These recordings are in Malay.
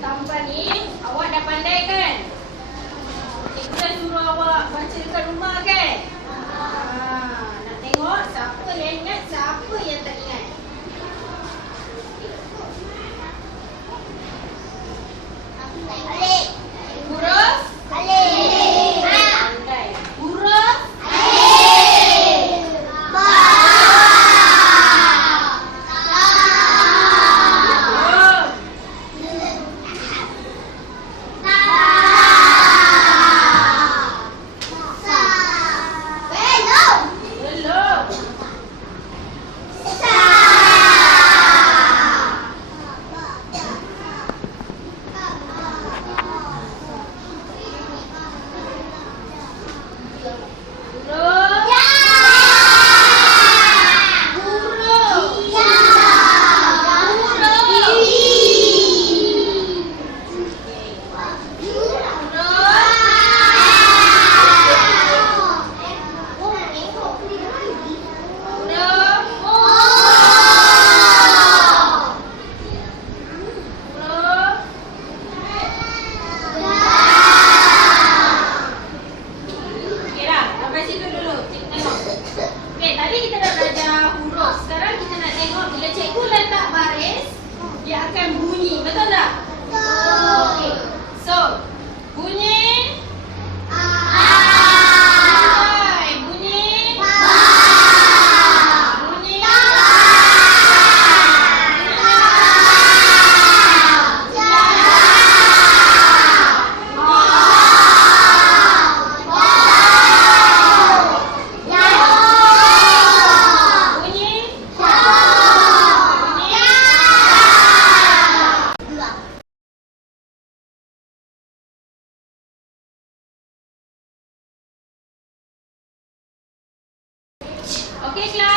tampan ni awak bunyi. Betul tak? Betul. Okay. So, Ok, claro.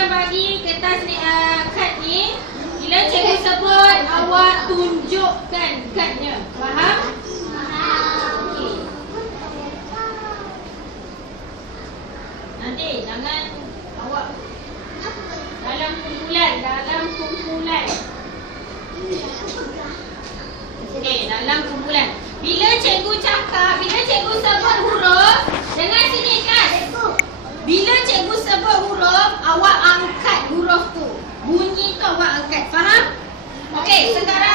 bagi kertas ni uh, kad ni bila cikgu sebut awak tunjukkan kadnya. Faham? Ok,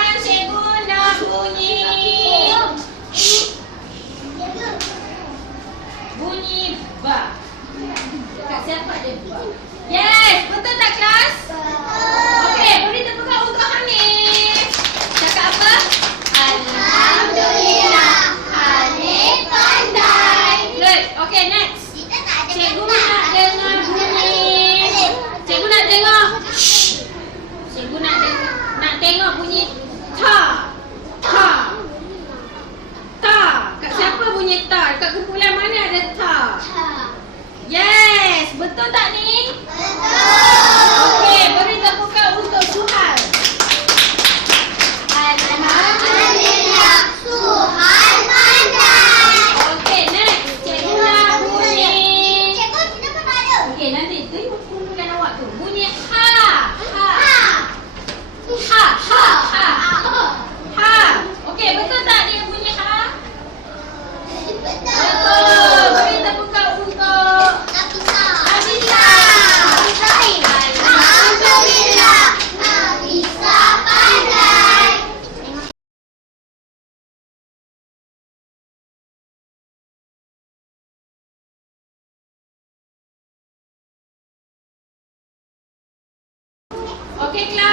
都在你 qué clase